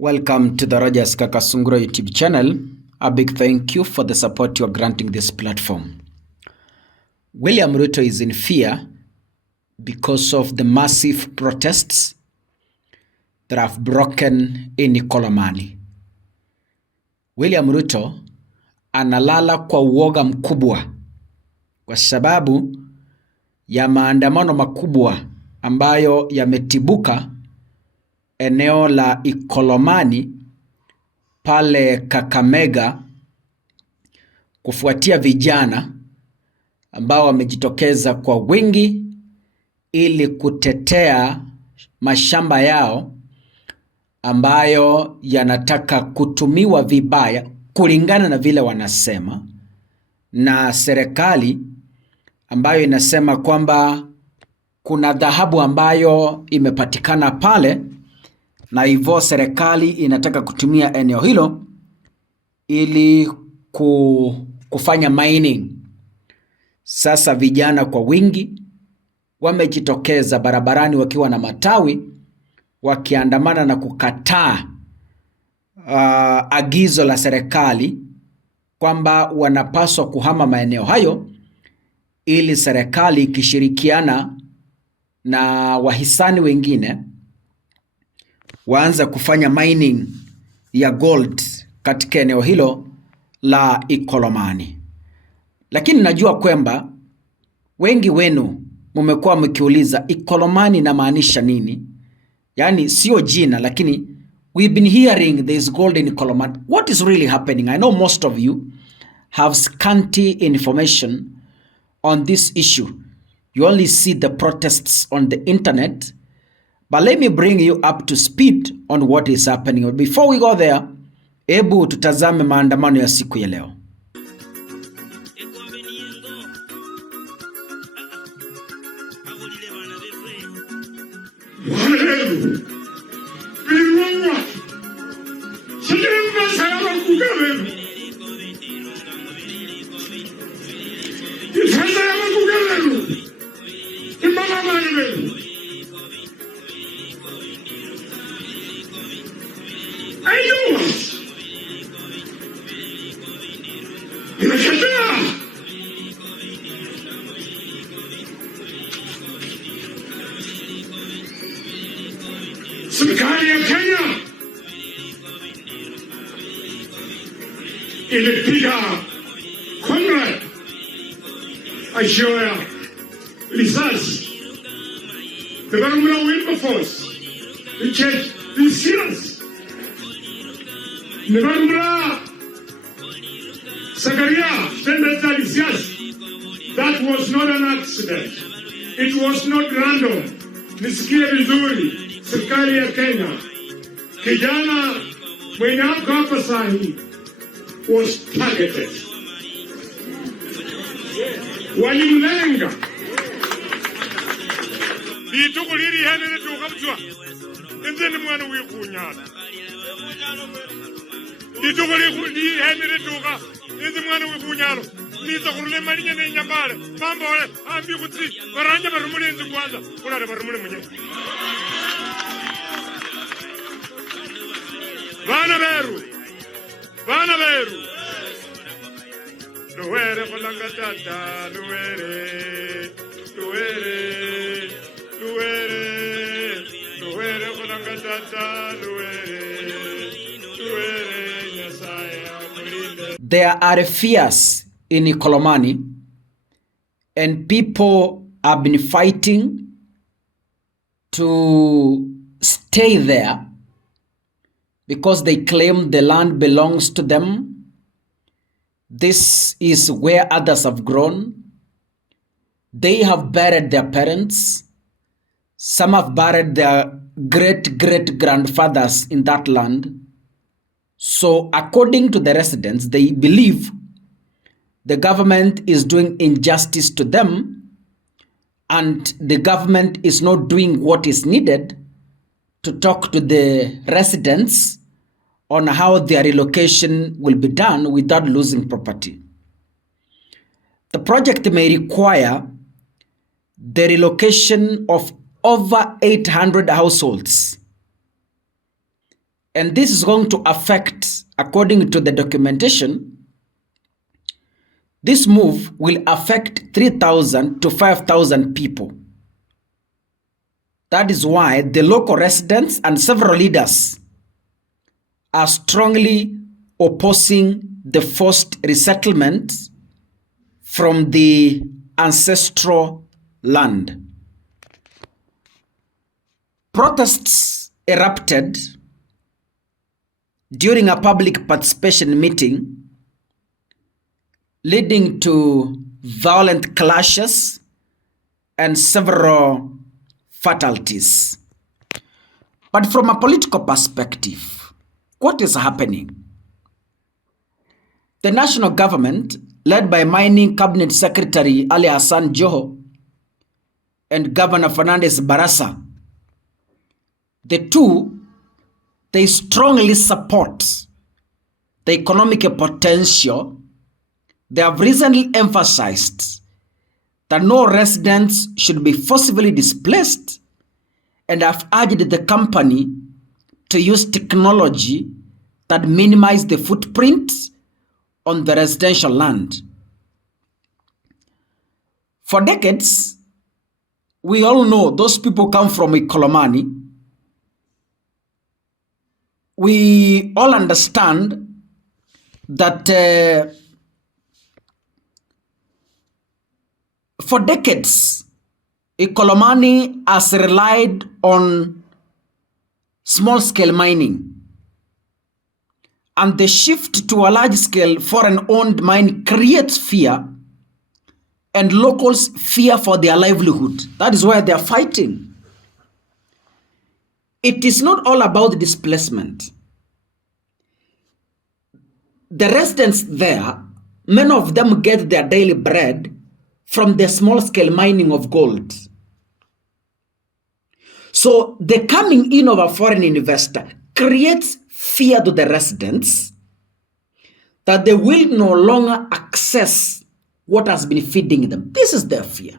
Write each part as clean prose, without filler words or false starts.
Welcome to the Rogers Kakasungura YouTube channel. A big thank you for the support you are granting this platform. William Ruto is in fear because of the massive protests that have broken in Ikolomani. William Ruto analala kwa uoga mkubwa kwa sababu ya maandamano makubwa ambayo yametibuka eneo la Ikolomani pale Kakamega kufuatia vijana ambao wamejitokeza kwa wingi ili kutetea mashamba yao ambayo yanataka kutumiwa vibaya kulingana na vile wanasema, na serikali ambayo inasema kwamba kuna dhahabu ambayo imepatikana pale na hivyo serikali inataka kutumia eneo hilo ili kufanya mining. Sasa vijana kwa wingi wamejitokeza barabarani wakiwa na matawi wakiandamana na kukataa agizo la serikali kwamba wanapaswa kuhama maeneo hayo ili serikali ikishirikiana na wahisani wengine waanza kufanya mining ya gold katika eneo hilo la Ikolomani. Lakini najua kwamba wengi wenu mmekuwa mkiuliza Ikolomani inamaanisha nini? Yaani sio jina, lakini we've been hearing there is gold in Ikolomani. What is really happening? I know most of you have scanty information on this issue. You only see the protests on the internet. But let me bring you up to speed on what is happening. Before we go there, hebu tutazame maandamano ya siku ya leo. Serikali ya Kenya ilipiga Conrad Ashoya risasi. The government Wilberforce, the church, the serious. The government Sakaria, standard that was not an accident. It was not random. Nisikie vizuri. Serikali ya Kenya, kijana mwenye ako hapa sahi was targeted. Walimlenga. Litukuliri henene tukamchwa. Enzeni mwana wikunyana. Litukuliri henene tuka. Enzeni mwana wikunyalo. Niza kurule marinya na inyambale. Mambo ole, ambi kutsi. Baranja barumule nzi kwanza. Kulare barumule mwenye. Bana beru Luere kolanga tata luere kolanga tata luere Yesaya mulinde. There are fears in Ikolomani and people have been fighting to stay there because they claim the land belongs to them. This is where others have grown. They have buried their parents. Some have buried their great-great-grandfathers in that land. So according to the residents, they believe the government is doing injustice to them and the government is not doing what is needed to talk to the residents on how their relocation will be done without losing property. The project may require the relocation of over 800 households And this is going to affect, according to the documentation, this move will affect 3,000 to 5,000 people. That is why the local residents and several leaders are strongly opposing the forced resettlement from the ancestral land. Protests erupted during a public participation meeting, leading to violent clashes and several fatalities. But from a political perspective, what is happening? The national government, led by Mining Cabinet Secretary Ali Hassan Joho and Governor Fernandez Barasa, they strongly support the economic potential. They have recently emphasized that no residents should be forcibly displaced and have urged the company to use technology that minimize the footprint on the residential land. For decades, we all know those people come from Ikolomani. We all understand that for decades, Ikolomani has relied on small-scale mining. And the shift to a large-scale foreign-owned mine creates fear, and locals fear for their livelihood. That is why they are fighting. It is not all about displacement. The residents there, many of them get their daily bread from the small-scale mining of gold. So the coming in of a foreign investor creates fear to the residents that they will no longer access what has been feeding them. This is their fear.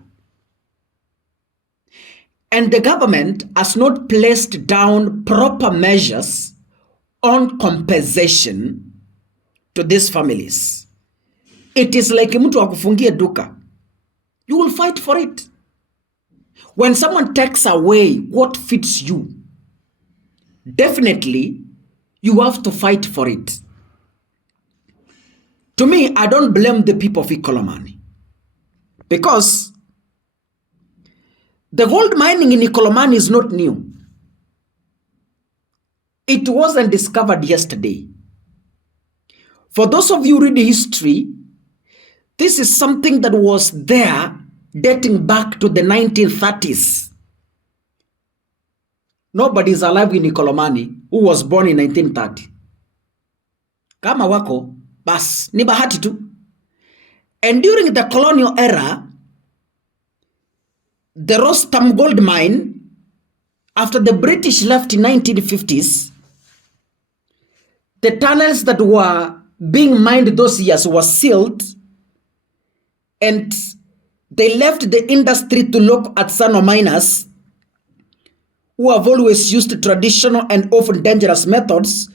And the government has not placed down proper measures on compensation to these families. It is like mtu akufungie duka. You will fight for it. When someone takes away what fits you, definitely you have to fight for it. To me, I don't blame the people of Ikolomani, because the gold mining in Ikolomani is not new. It wasn't discovered yesterday. For those of you reading history, this is something that was there dating back to the 1930s. Nobody is alive in Ikolomani who was born in 1930. Kama wako, bas, ni bahati tu. And during the colonial era, the Rostam gold mine, after the British left in 1950s, the tunnels that were being mined those years were sealed, and they left the industry to look at Sano miners who have always used traditional and often dangerous methods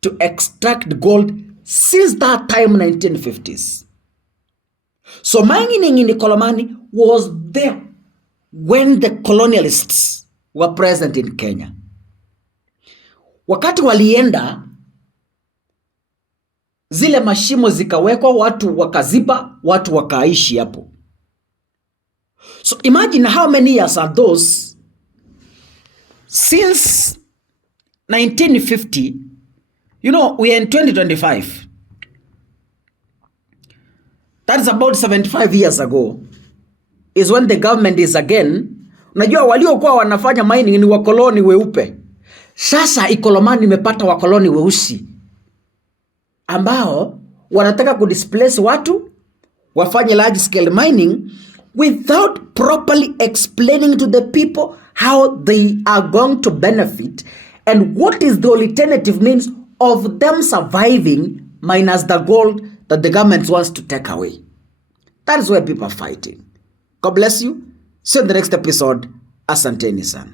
to extract gold since that time, 1950s. So mining in Ikolomani was there when the colonialists were present in Kenya. Wakati walienda, zile mashimo zikawekwa, watu wakaziba, watu wakaishi hapo. So imagine how many years are those since 1950. You know, we are in 2025. That is about 75 years ago is when the government is again. Unajua waliokuwa wanafanya mining ni wakoloni weupe. Sasa Ikolomani imepata wakoloni weusi ambao wanataka kudisplace watu wafanye large scale mining without properly explaining to the people how they are going to benefit and what is the alternative means of them surviving minus the gold that the government wants to take away. That is why people are fighting. God bless you. See you in the next episode. Asanteni sana.